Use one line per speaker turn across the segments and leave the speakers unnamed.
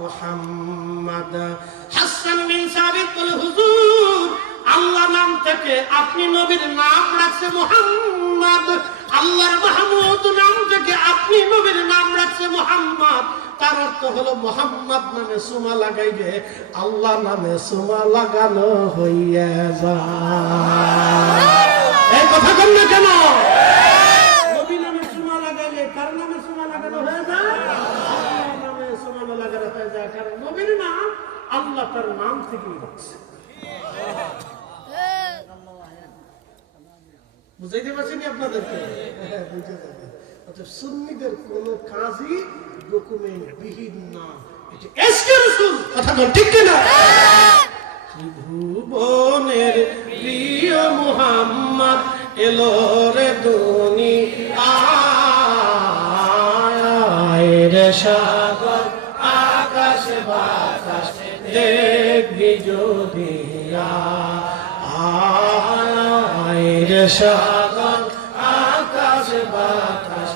মুহাম্মদ। হাসান বিন সাবিত বলে, হুজুর আল্লাহ নাম থেকে আপনি নবীর নাম রাখছে মুহাম্মদ। আল্লাহর মাহমুদ নাম থেকে আপনি নবীর নাম রাখছে মুহাম্মদ। তার অর্থ হলো মোহাম্মদ নামে সুমা লাগাইবে, আল্লাহ নামে সুমা লাগানো হইয়া যায়। এই কথা না কেন নবী নামে সুমা লাগাইলে কার নামে সুমা লাগানো হয়ে যায় আল্লাহ নামে সুমা কারণ নবীর নাম আল্লাহ তার নাম আপনাদেরকে? ভুবনের প্রিয় মুহাম্মদ এলো রে দুনি রে সাগর আকাশ বাতাস দেখবি সাগর আকাশ বাতাস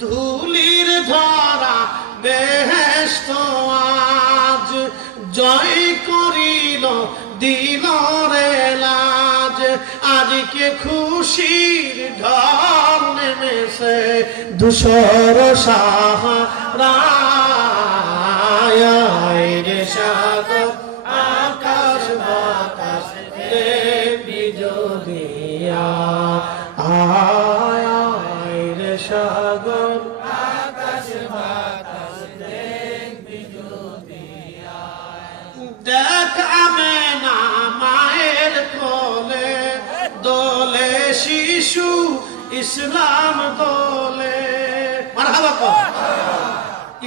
ধুলির ধরা বেহেস্ত আজ জয় করিল দিল রে লাজ আজকে খুশির ঢল নেমেছে? দুশোর সাহা রে ইসলাম দলে।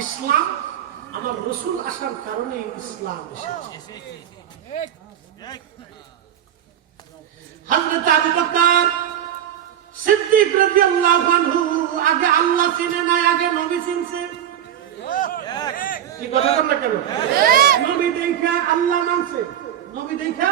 ইসলাম আমার রসুল আসার কারণে ইসলাম এসেছে। হযরত আবু বকর সিদ্দিক রাদিয়াল্লাহু আনহু আগে আল্লাহ চিনে নাই আগে নবী চিনছে। কি কথা বল না কেন নবী দেখা আল্লাহ মানছে। নবী দেখা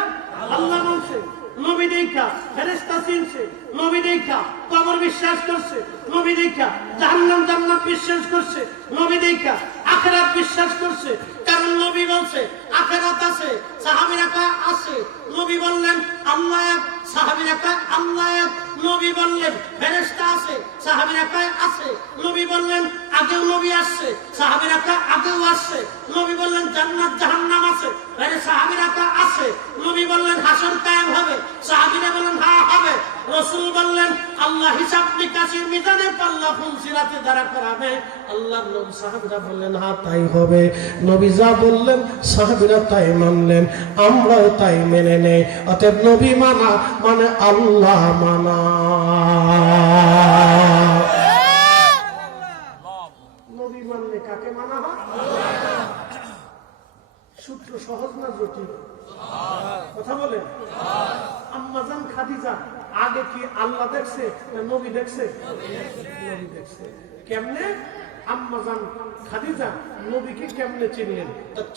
আল্লাহ মানছে। নবী দেখা ফেরেস্তা চিনছে, নবী দেখা, কবর বিশ্বাস করছে, নবী দেখা, জাহান্নাম জান্নাত বিশ্বাস করছে, নবী দেখা, আখেরাত বিশ্বাস করছে। কারণ নবী বলছে, আখেরাত আছে, সাহাবীরা আছে। নবী বললেন, আল্লাহ সাহাবীরা আল্লাহ বললেন, ফেরেশতা হ্যাঁ আল্লাহ হিসাব নিকাশির মিজানের পাল্লা ফুল সিরাতে দ্বারা করাবে, আল্লাহর নবী সাহাবীরা বললেন হ্যাঁ তাই হবে, নবী যা বললেন, সাহাবীরা তাই মানলেন, আমরাও তাই মেনে নেই, অতএব নবী মানা মানে আল্লাহ মানা। মানলে কাকে মানা সহজ না জটিল? কথা বলেন আম্মাজান খাদিজা, আগে কি আল্লাহ দেখছে দেখছে? কেমনে? আম্মাজান খাদিজা কেমনে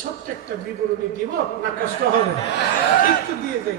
ছোট্ট একটা বিবরণী দিব না কষ্ট হবে? একটু দিয়ে যাই।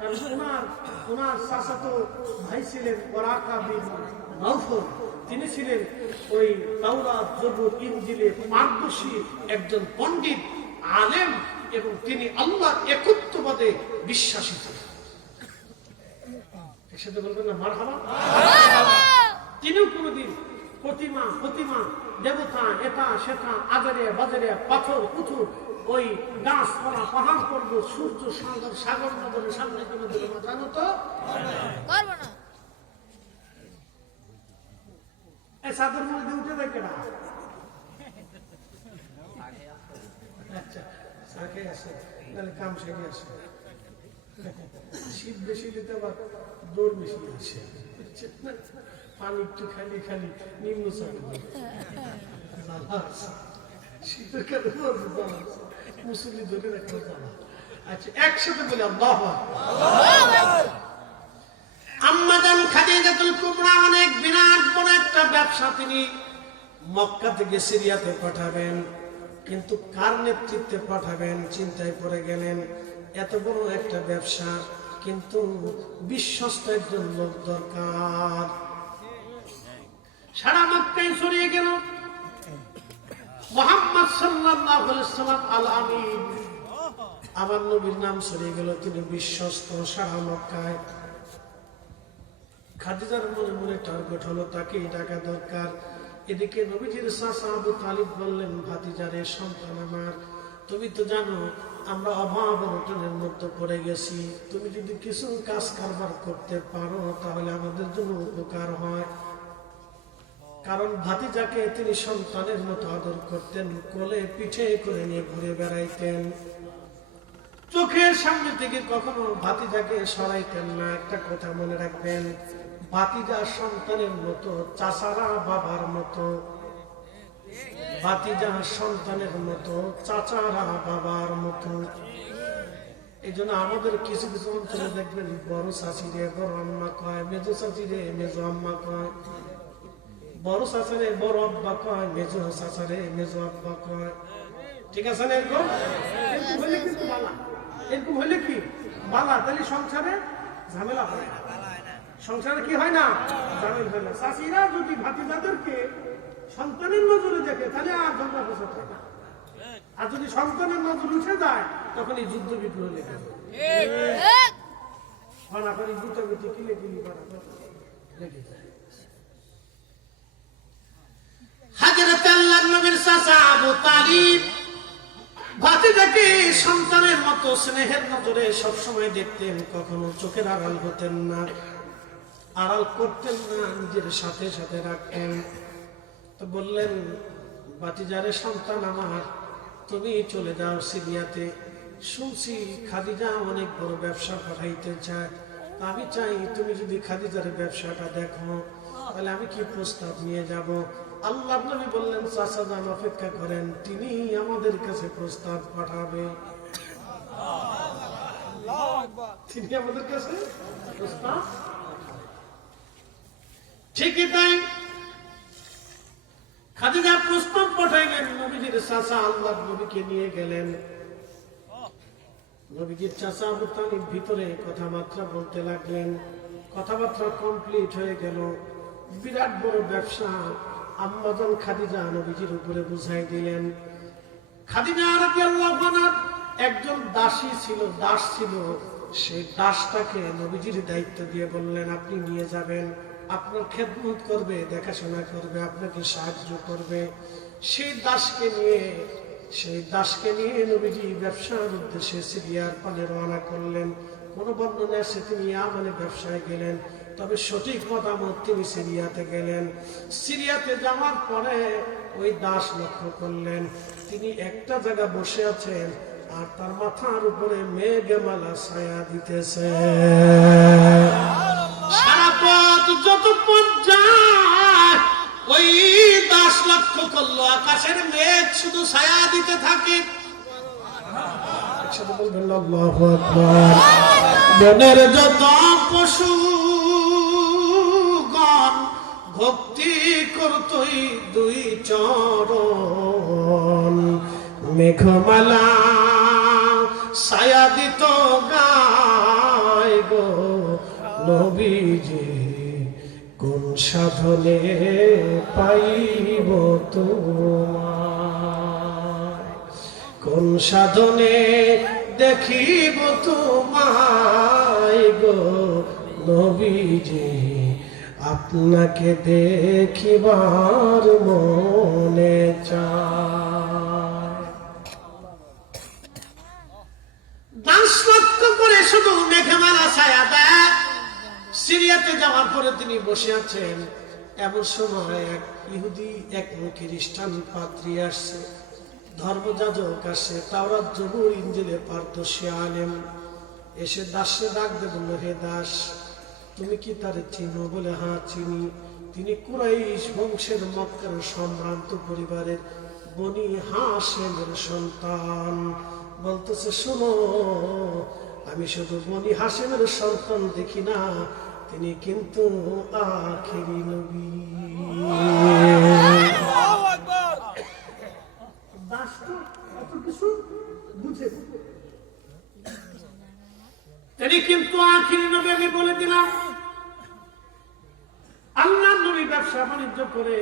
ওনার ওনার চাচাতো ভাই ছিলেন ওরাকা বিন নওফল তিনি ছিলেন ওই তাওরাত জবুর ইনজিলে পারদর্শী একজন পণ্ডিত আলেম এবং তিনি আল্লাহ একত্ববাদে বিশ্বাসী ছিলেন। একসাথে বলবেন না তিনিও কোনোদিন প্রতিমা প্রতিমা দেবতা এটা সেটা আজারে বাজারে পাথর পুতুর ওই গাছ পালা পাহাড় পর্বত সূর্য সাগর সাগর নগরের সামনে কোনো না জানো তো এই চাদর মধ্যে উঠে দেখে না আচ্ছা সাকে আসে তাহলে কাম সেরে আসে শীত বেশি দিতে আবার দৌড় বেশি আসে? পানি একটু খালি খালি নিম্ন। শীতের কালে। ধরে আচ্ছা একসাথে বলে, আল্লাহ খাদিজাতুল কুবরা অনেক বিরাট বড় একটা ব্যবসা তিনি মক্কা থেকে সিরিয়াতে পাঠাবেন, কিন্তু কার নেতৃত্বে পাঠাবেন চিন্তায় পড়ে গেলেন, এত বড় একটা ব্যবসা, কিন্তু বিশ্বস্ত একজন লোক দরকার। সারা মক্কায় ছড়িয়ে গেল। আমার নবীর নাম ছড়িয়ে গেল, তিনি বিশ্বস্ত মক্কায়। খাদিজার মনে মনে টার্গেট হলো, তাকেই ডাকা দরকার। এদিকে নবীজির তালিব বললেন ভাতিজারে সন্তান আমার, তুমি তো জানো, আমরা অভাব অনটনের মধ্যে পড়ে গেছি। তুমি যদি কিছু কাজ কারবার করতে পারো, তাহলে আমাদের জন্য উপকার হয়। কারণ ভাতিজাকে তিনি সন্তানের মতো আদর করতেন, কোলে পিঠে করে নিয়ে ঘুরে বেড়াইতেন। চোখের সামনে থেকে কখনো ভাতিজাকে সরাইতেন না, একটা কথা মনে রাখবেন, ভাতিজা সন্তানের মতো, চাচারা বাবার মতো। ভাতিজা সন্তানের মতো, চাচারা বাবার মতো। এই জন্য আমাদের কিছু কিছু অঞ্চলে দেখবেন, বড় চাচি রে, বড় আম্মা কয়, মেজো চাচি রে, মেজো আম্মা কয়। বড় চাচারে বড় আব্বা কয় মেজো চাচারে মেজো আব্বা কয়। ঠিক আছে না এরকম? এরকম হইলে কিন্তু বালা। এরকম হইলে কি? বালা। তাহলে সংসারে ঝামেলা হয় না। সংসারে কি হয় না? ঝামেলা হয় না। চাষিরা যদি ভাতিজাদেরকে সন্তানের নজরে দেখে তাহলে আর ঝগড়া ফসাদ হয় না। আর যদি সন্তানের নজর উঠে যায় তখন এই যুদ্ধ বিগ্রহ লেগে যায়
এক
ফানাফানি গুটাগুটি কিলে কিলি করা লেগে যায় হাজরত নবীর চাচা আবু তালিব। সন্তানের মতো স্নেহের নজরে সবসময় দেখতেন, কখনো চোখের আড়াল হতেন না, আড়াল করতেন না, নিজের সাথে সাথে রাখতেন। তো বললেন বাতিজারে সন্তান আমার, তুমি চলে যাও সিরিয়াতে। শুনছি খাদিজা অনেক বড় ব্যবসা পাঠাইতে চায়। আমি চাই, তুমি যদি খাদিজার ব্যবসাটা দেখো, তাহলে আমি কি প্রস্তাব নিয়ে যাব? আল্লাহ নবী বললেন, চাচা যান, অপেক্ষা করেন, তিনি আমাদের কাছে প্রস্তাব পাঠাবে। তিনি আমাদের কাছে প্রস্তাব ঠিকই তাই। খাদিজা প্রস্তাব পাঠাইলেন, নবীজির চাচা আল্লাহ নবীকে নিয়ে গেলেন। নবীজির তালিব ভিতরে কথাবার্তা বলতে লাগলেন। কথাবার্তা কমপ্লিট হয়ে গেল। বিরাট বড় ব্যবসা। আম্মাজান খাদিজা নবীজির উপরে বুঝাই দিলেন। খাদিজা রাদিয়াল্লাহু আনহা একজন দাসী ছিল, দাস ছিল। সেই দাসটাকে নবীজির দায়িত্ব দিয়ে বললেন, আপনি নিয়ে যাবেন, আপনার খেদমত করবে, দেখাশোনা করবে, আপনাকে সাহায্য করবে। সেই দাসকে নিয়ে, সেই দাসকে নিয়ে নবীজি ব্যবসার উদ্দেশ্যে সিরিয়ার পানে রওনা করলেন। কোন বর্ণনা আছে তিনি ইয়ামানে ব্যবসায় গেলেন। তবে সঠিক মতামত তিনি সিরিয়াতে গেলেন। সিরিয়াতে যাওয়ার পরে ওই দাস লক্ষ্য করলেন, তিনি একটা জায়গা বসে আছেন আর তার মাথার উপরে মেঘমালা ছায়া দিতেছে। সারা যত ওই দাস লক্ষ্য করল, আকাশের মেঘ শুধু ছায়া দিতে থাকে। বলবেন বনের যত পশু ভক্তি করতই দুই চরণ। মেঘমালা ছায়া দিত গায় গো নবীজি, কোন সাধনে পাইব তোমায়? কোন সাধনে দেখিব তোমায় গো নবীজি? আপনাকে দেখিবার মনে দাস করে শুধু মেঘমালা ছায়া দেয়। সিরিয়াতে যাওয়ার পরে তিনি বসে আছেন। এমন সময় এক ইহুদি এক খ্রিস্টান পাত্রী আসছে। ধর্মযাজক আসছে। তাওরাত জবুর ইঞ্জিলে পারদর্শী আলেম এসে দাসে ডাক দে বলল, হে দাস তুমি কি তার চিনো বলে হ্যাঁ চিনি? তিনি কুরাইশ বংশের মক্কার সম্ভ্রান্ত পরিবারের বনি হাসেমের সন্তান। বলতেছে, শোনো, আমি শুধু বনি হাসেমের সন্তান দেখি না, তিনি কিন্তু আখেরি নবী। তিনি কিন্তু আখিরি নবী আমি বলে দিলাম। করে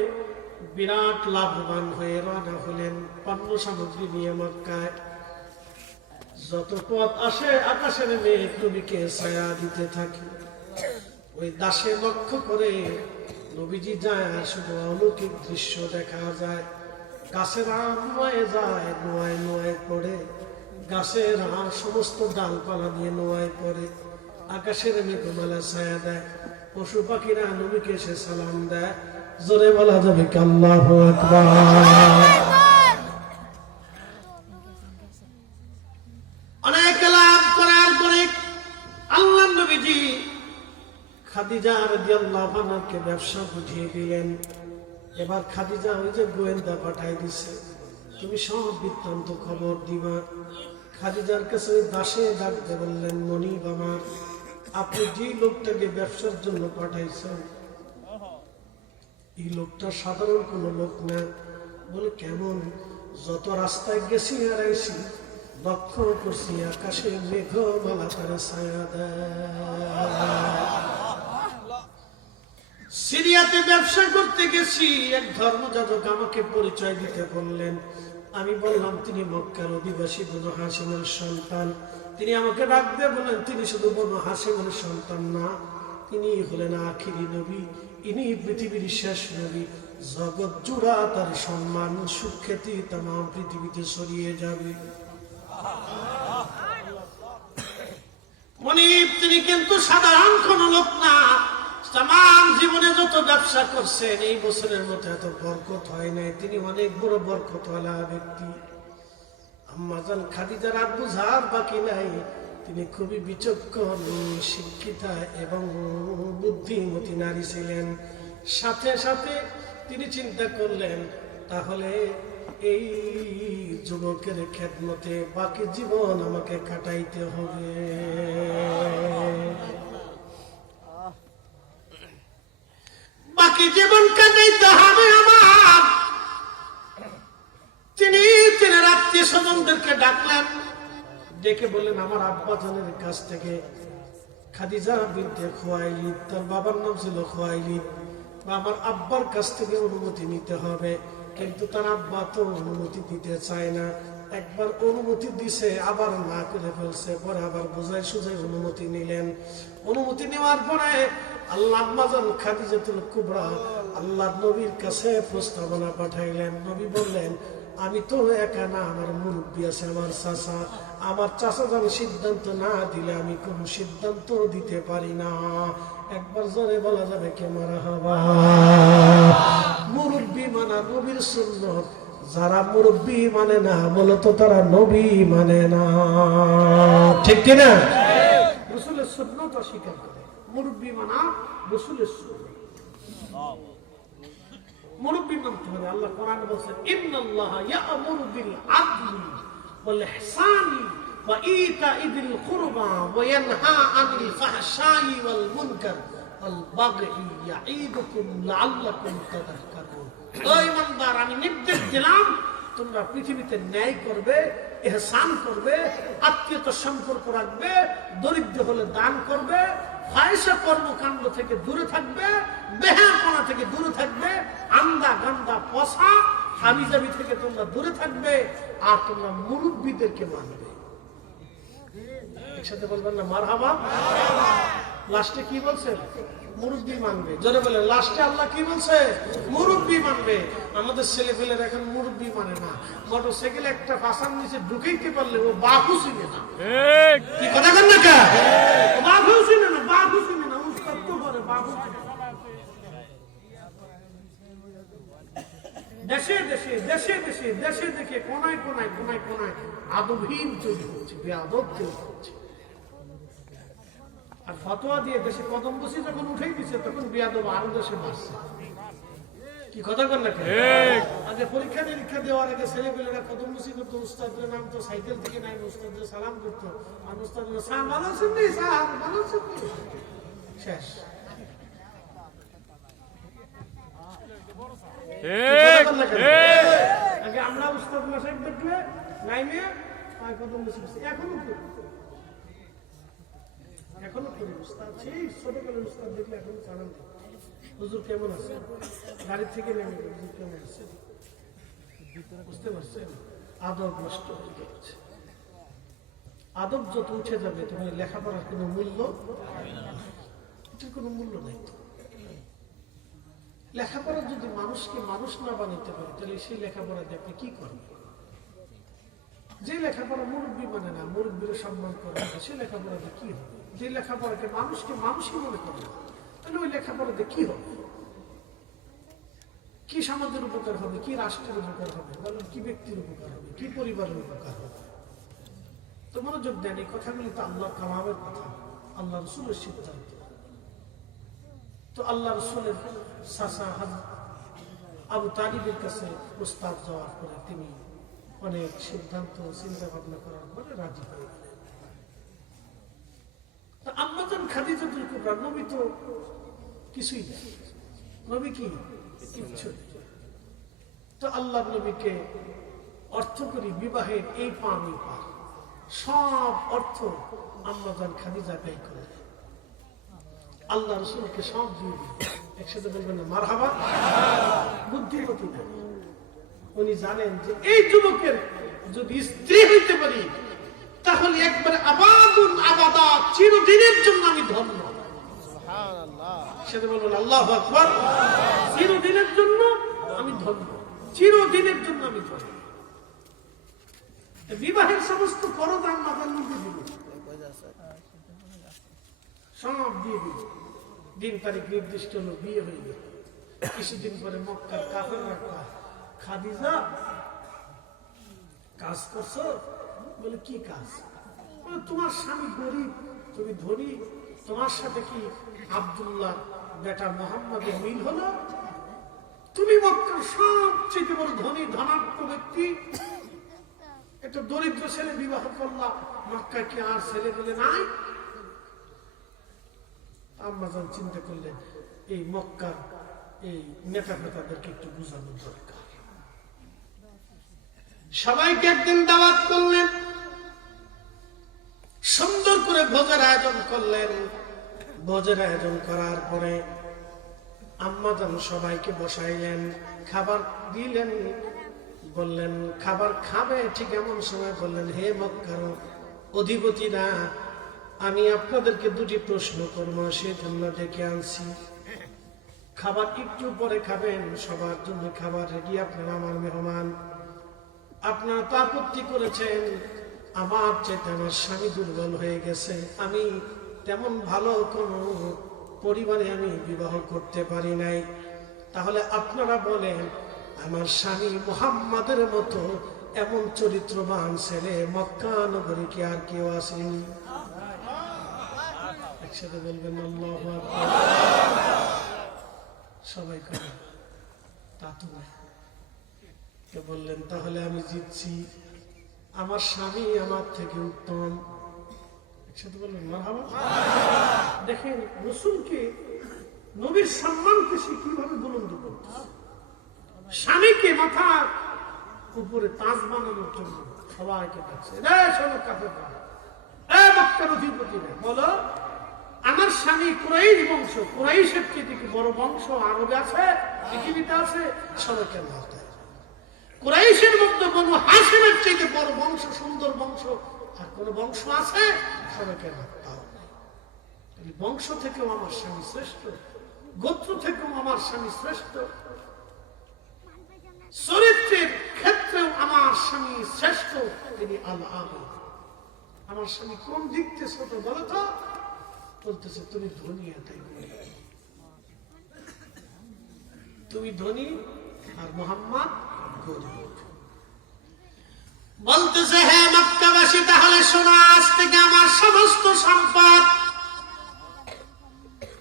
বিরাট লাভবান হয়ে রওনা হলেন পণ্য সামগ্রী নিয়ে মক্কায়। যত পথ আসে আকাশের মেঘ নবীকে ছায়া দিতে থাকে। ওই দাসে লক্ষ্য করে নবীজি যায়, শুধু অলৌকিক দৃশ্য দেখা যায়। গাছের আম নোয়ে যায়, নোয়ায় নোয়ায় পড়ে। গাছের আর সমস্ত ডালপালা দিয়ে নোয়ায় পড়ে। আকাশের মেঘমালা ছায়া দেয়। পশু পাখিরা নবীকে এসে সালাম দেয়। জোরে বলা যাবে কাল্লাহ অনেক লাভ করার পরে আল্লাহ নবীজি খাদিজা রাদিয়াল্লাহু ব্যবসা বুঝিয়ে দিলেন। এবার খাদিজা ওই যে গোয়েন্দা পাঠাই দিছে। তুমি সব বৃত্তান্ত খবর দিবা। খাদিজার কাছে দাসে ডাকতে বললেন মনি বাবা আপনি যে লোকটাকে ব্যবসার জন্য পাঠাইছেন এই লোকটা সাধারণ কোনো লোক না। বলে, কেমন? যত রাস্তায় গেছি আর আইছি লক্ষ্য করছি, আকাশে মেঘমালা তারা ছায়া সিরিয়াতে ব্যবসা করতে গেছি, এক ধর্মযাজক আমাকে পরিচয় দিতে বললেন। আমি বললাম, তিনি মক্কার অধিবাসী বনু হাসিমের সন্তান। তিনি আমাকে ডাক দিয়ে বললেন, তিনি শুধু বনু হাসিমের সন্তান না তিনি হলেন আখিরি নবী। ইনি পৃথিবীর শেষ নবী। জগৎ জুড়া তার সম্মান, সুখ্যাতি তাম পৃথিবীতে ছড়িয়ে যাবে। মনিব, তিনি কিন্তু সাধারণ কোন লোক না। তাম জীবনে যত ব্যবসা করছেন, এই বছরের মতো এত বরকত হয় নাই। তিনি অনেক বড় বরকত ব্যক্তি। আম্মাজান খাদিজার আর বুঝার বাকি নাই তিনি খুবই বিচক্ষণ, শিক্ষিতা এবং বুদ্ধিমতী নারী ছিলেন। সাথে সাথে তিনি চিন্তা করলেন, তাহলে এই যুবকের খেদমতে বাকি জীবন আমাকে কাটাইতে হবে। বাকি জীবন কাটাইতে হবে আমার। তিনি তিনি আত্মীয় স্বজনদেরকে ডাকলেন ডেকে বললেন, আমার আব্বা জানের কাছ থেকে খাদিজা বিনতে খোয়াইলি, তার বাবার নাম ছিল খোয়াইলি। বা আমার আব্বার কাছ থেকে অনুমতি নিতে হবে, কিন্তু তার আব্বা তো অনুমতি দিতে চায় না। একবার অনুমতি দিছে, আবার না করে ফেলছে, পরে আবার বোঝাই সুঝাই অনুমতি নিলেন। অনুমতি নেওয়ার পরে আল্লাহ আম্মাজান খাদিজাতুল কুবরা আল্লাহ নবীর কাছে প্রস্তাবনা পাঠাইলেন। নবী বললেন, আমি তো একা না, আমার মুরব্বী আছে, আমার চাচা। আমার আমি সিদ্ধান্ত না দিলে আমি কোনো সিদ্ধান্ত দিতে পারি না। একবার জোরে বলা যাবে কে মারা হবা? মুরব্বী মানা নবীর সুন্নত। যারা মুরব্বী মানে না মূলত তারা নবী মানে না। ঠিক কিনা? রসুলের সুন্নত অস্বীকার করে। মুরব্বী মানা রসুলের সুন্নত। মুরব্বী মানতে হবে, আল্লাহ কোরআন বলছেন ইন্নাল্লাহ ইয়া'মুরু বিল আদলি। কুরবা ওয়া ইয়ানহা আনিল ফাহশাই ওয়াল মুনকার ওয়াল বাগই ইয়াঈদুকুম লাআল্লাকুম তাযাক্কারুন ইমানদার, আমি নির্দেশ দিলাম, তোমরা পৃথিবীতে ন্যায় করবে এহসান করবে, আত্মীয়তা সম্পর্ক রাখবে, দরিদ্র হলে দান করবে ফায়সা কর্মকাণ্ড থেকে দূরে থাকবে বেহাপনা থেকে দূরে থাকবে আন্দা গান্দা পশা হাবিজাবি থেকে তোমরা দূরে থাকবে আর তোমরা মুরব্বীদেরকে মানবে। একসাথে বলবেন না মার হাবা লাস্টে কি মুরব্বী মানবে। জোরে বলে লাস্টে আল্লাহ কি বলছে? মুরব্বী মানবে। আমাদের ছেলে পেলের এখন মুরব্বী মানে না। মোটর সাইকেল একটা ফাঁসার নিচে ঢুকাইতে পারলে ও বাঘু চিনে না। কি কথা কেন না বাঘু চিনে না বাঘু চিনে না। উস্তাদ তো করে বাঘু চিনে দেশে দেশে দেশে দেশে দেশে দেখে কোনায় কোনায় কোনায় কোনায় আদবহীন তৈরি হচ্ছে বেআদব তৈরি হচ্ছে। আর ফতোয়া দিয়ে দেশে কদম বসে যখন উঠেই দিচ্ছে তখন বিয়াদব আরও দেশে বাড়ছে কি কথা কর না আগে পরীক্ষা নিরীক্ষা দেওয়ার আগে ছেলেপেলেরা কত মুসিবত উস্তাদের নাম তো সাইকেল থেকে নাই উস্তাদের সালাম করতো। আর উস্তাদ বলতো, ভালো আছেন ভালো আছেন শেষ। আগে আমরা উস্তাদ মশাই দেখলে লাইনে এখনও এখনও করি। উস্তাদ সেই ছোটবেলার উস্তাদ দেখলে এখনও সালাম হুজুর কেমন আছে? গাড়ি থেকে নেমে হুজুর কেমন আছে? বুঝতে পারছেন? আদব নষ্ট হয়ে যাচ্ছে। আদব যত উঠে যাবে তুমি লেখাপড়ার কোনো মূল্য এটার কোনো মূল্য নেই লেখাপড়ার যদি মানুষকে মানুষ না বানাইতে পারে, তাহলে সেই লেখাপড়া দিয়ে আপনি কি করবেন যে লেখাপড়া মুরব্বী মানে না, মুরব্বীর সম্মান করে না, সে লেখাপড়াতে কি হবে? যে লেখাপড়াকে মানুষকে, মানুষই মনে করে না, তাহলে ওই লেখাপড়াতে কি হবে? কি সমাজের উপকার হবে? কি রাষ্ট্রের উপকার হবে? বলেন কি ব্যক্তির উপকার হবে? কি পরিবারের উপকার হবে? তো মনোযোগ দেন, এই কথাগুলি তো আল্লাহ কালামের কথা, আল্লাহ রসুলের সিদ্ধান্ত। তো আল্লাহ রসুলের সাসা হাজ- আবু তালিবের কাছে প্রস্তাব যাওয়ার পরে তিনি অনেক সিদ্ধান্ত চিন্তা ভাবনা করার পরে রাজি হয়ে গেলেন। আম্মাজান নবী তো কিছুই নবী কি? কিচ্ছু তো আল্লাহ নবীকে অর্থ করি বিবাহের এই পান পান। সব অর্থ আম্মাজান খাদিজা ব্যয় করে আল্লাহ রসুলকে সব দিয়ে একসাথে বলবেন না, মারহাবা। বুদ্ধিমতী উনি জানেন যে এই যুবকের যদি স্ত্রী হইতে পারি, তাহলে একবারে আবাদুন আবাদা, চিরদিনের জন্য আমি ধন্য। চিরদিনের জন্য আমি চিরদিনের জন্য আমি বিবাহের সমস্ত মাতার মধ্যে দিল সব দিয়ে দিল দিন তারিখ নির্দিষ্ট হলো বিয়ে হয়ে গেল। কিছুদিন পরে মক্কার কাফের রাখা খাদিজা, কাজ করছ? বলে, কি কাজ? তোমার স্বামী গরিব, তুমি ধনী, তোমার সাথে কি আব্দুল্লাহ বেটা মোহাম্মদের মিল হলো? তুমি মক্কার সবচেয়ে বড় ধনী ধনাত্ম ব্যক্তি। একটা দরিদ্র ছেলে বিবাহ করলাম মক্কা কি আর ছেলে বলে নাই? আম্মাজান চিন্তা করলেন, এই মক্কার এই নেতা ফেতাদেরকে একটু বোঝানো দরকার। সবাইকে একদিন দাওয়াত করলেন, সুন্দর করে ভোজের আয়োজন করলেন। ভোজের আয়োজন করার পরে আম্মা যেন সবাইকে বসাইলেন, খাবার দিলেন, বললেন, খাবার খাবে ঠিক এমন সময়? বললেন, হে মক্কার অধিপতিরা আমি আপনাদেরকে দুটি প্রশ্ন করব সেজন্য ডেকে আনছি। খাবার একটু পরে খাবেন, সবার জন্য খাবার রেডি আপনারা আমার মেহমান। আপনারা তো আপত্তি করেছেন, আমার চেয়ে আমার স্বামী দুর্বল হয়ে গেছে, আমি তেমন ভালো কোনো পরিবারে আমি বিবাহ করতে পারি নাই। তাহলে আপনারা বলেন, আমার স্বামী মোহাম্মদের মতো এমন চরিত্রবান ছেলে মক্কা নগরী কি আর কেউ আসেনি। একসাথে বলবেন, আল্লাহু। সবাই করে। তা তো কে বললেন, তাহলে আমি জিতছি। আমার স্বামী আমার থেকে উত্তম। একসাথে বললেন দেখেন, রসুলকে নবীর সম্মানকে সে কীভাবে বুলন্দ স্বামীকে মাথা উপরে তাজ বানানোর জন্য সবাইকে দেখছে বলো আমার স্বামী কুরাইশ বংশ, কুরাইশের চেয়ে কি বড় বংশ? আরবে আছে, পৃথিবীতে আছে সবাইকে মাথায় কুরাইশের মধ্যে বনু হাসিমের চেয়ে বড় বংশ, সুন্দর বংশ, আর কোন বংশ আছে? সবাইকে তাও বংশ থেকেও আমার স্বামী শ্রেষ্ঠ, গোত্র থেকেও আমার স্বামী শ্রেষ্ঠ। চরিত্রের ক্ষেত্রেও আমার স্বামী শ্রেষ্ঠ, তিনি আল্লাহ আমার স্বামী কোন দিক থেকে বলো তো? বলতেছে, তুমি ধনী এটাই তুমি ধনী আর মোহাম্মদ গরিব। বলতেছে হ্যাঁ মক্কাবাসী, তাহলে শোনো, আজ থেকে আমার সমস্ত সম্পদ,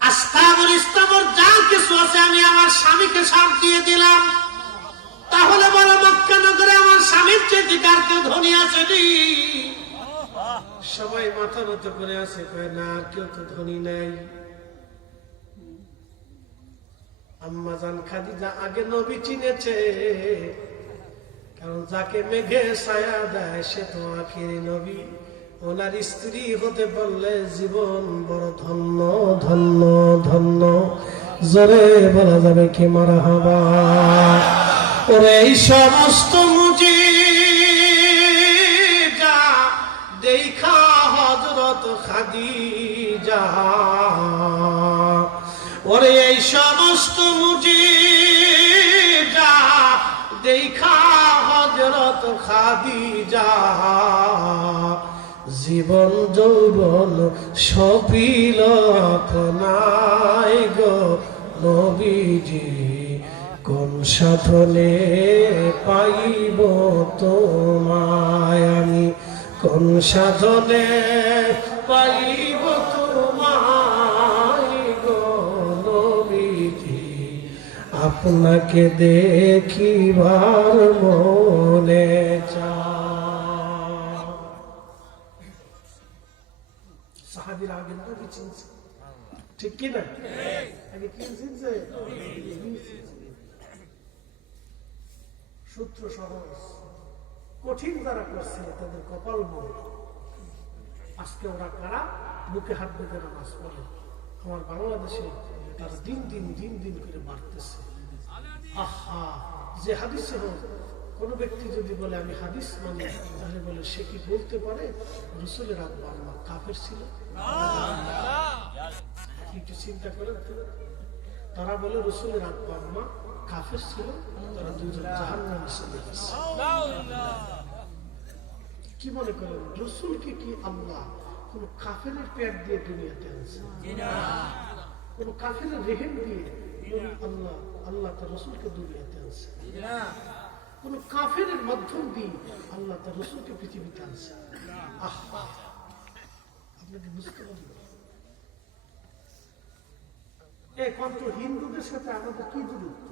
আস্তাবর ইস্তাবর যা কিছু আছে, আমি আমার স্বামীকে সার দিয়ে দিলাম। তাহলে বলো, মক্কা নগরে আমার স্বামীর চেয়ে কার কেউ ধনী আছে সবাই মাথা নত করে আছে, কয়, না কেউ তো ধনী নাই। আম্মা জান খাদিজা আগে নবী চিনেছে, কারণ যাকে মেঘে ছায়া দেয় সে তো নবী। ওনার স্ত্রী হতে পারলে জীবন বড় ধন্য ধন্য ধন্য। জোরে বলা যাবে কি মারা হবা ওরে এই সমস্ত খাদিজা জীবন যৌবন সপিল নাই গো নবীজি, কোন সাধনে পাইব তোমায় আমি? কোন সাধনে পাইব আপনাকে দেখিবার মনে সূত্র কঠিন তাদের কপাল আজকে ওরা কারা? বুকে হাত আমার বাংলাদেশে তারা দিন দিন দিন দিন করে বাড়তেছে। আহা, যে হাদিসে হোক, কোন ব্যক্তি যদি বলে, আমি হাদিস মানি তাহলে বলে, সে কি বলতে পারে? রসুলের আব্বা আম্মা কাফের ছিল। একটু চিন্তা করে তারা বলে, রসুলের আব্বা আম্মা কাফের ছিল, তারা দুজন জাহান কি মনে করেন, রসুলকে কি আল্লাহ কোন কাফের পেট দিয়ে দুনিয়াতে আনছে কোন কাফের রেহেন দিয়ে আল্লাহ আল্লাহ তার রসুলকে দুনিয়াতে আনছে। কোন কাফের মাধ্যম দিয়ে আল্লাহ তার রসুলকে পৃথিবীতে আনছে। আপনাকে বুঝতে পারবেন একমাত্র হিন্দুদের সাথে আমাদের কি দূরত্ব?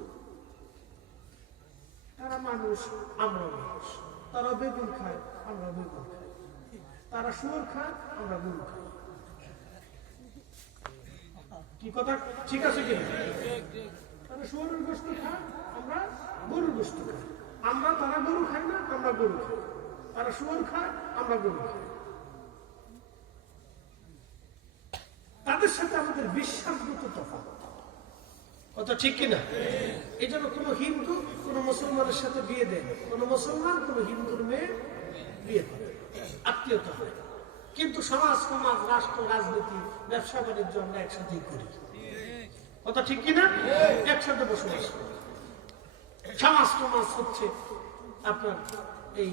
তারা মানুষ আমরা মানুষ। তারা বেগুন খায় আমরা বেগুন খাই। তারা শুয়োর খায়, আমরা গরু খাই। কি কথা? ঠিক আছে কি আমরা তারা গরু খাই না, আমরা গরু খাই। তারা শুয়োর খায়, আমরা গরু খাই। তাদের সাথে আমাদের বিশ্বাসগত ঠিক কিনা এই জন্য কোনো হিন্দু কোনো মুসলমানের সাথে বিয়ে দেয়। কোনো মুসলমান, কোনো হিন্দুর মেয়ে বিয়ে করে আত্মীয়তা হয়। কিন্তু সমাজ সমাজ, রাষ্ট্র, রাজনীতি, ব্যবসা, বাণিজ্য আমরা একসাথেই করি। কথা ঠিক কিনা? একসাথে বসবাস সমাজ সমাজ হচ্ছে আপনার এই,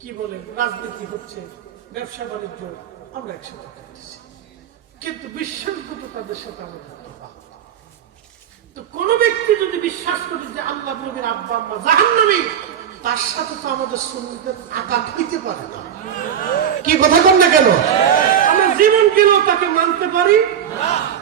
কি বলে, রাজনীতি হচ্ছে, ব্যবসা বাণিজ্য, আমরা একসাথে করতেছি। কিন্তু বিশ্বাসগত তাদের সাথে আমাদের তো কোন ব্যক্তি যদি বিশ্বাস করে যে আল্লাহ নবীর আব্বা আম্মা জাহান্নামী, তার সাথে তো আমাদের সুন্নতের আঘাত হইতে পারে না। কি কথা কন না কেন? আমরা জীবন কেন তাকে মানতে পারি তারে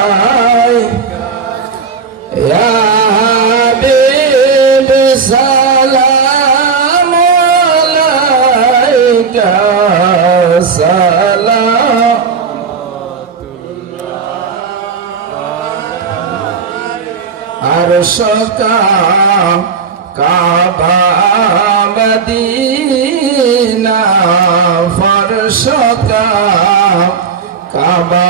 সালাম
আর সকাম কাবা মদিনা ফরসকাম কাবা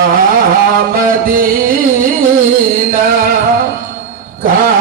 কা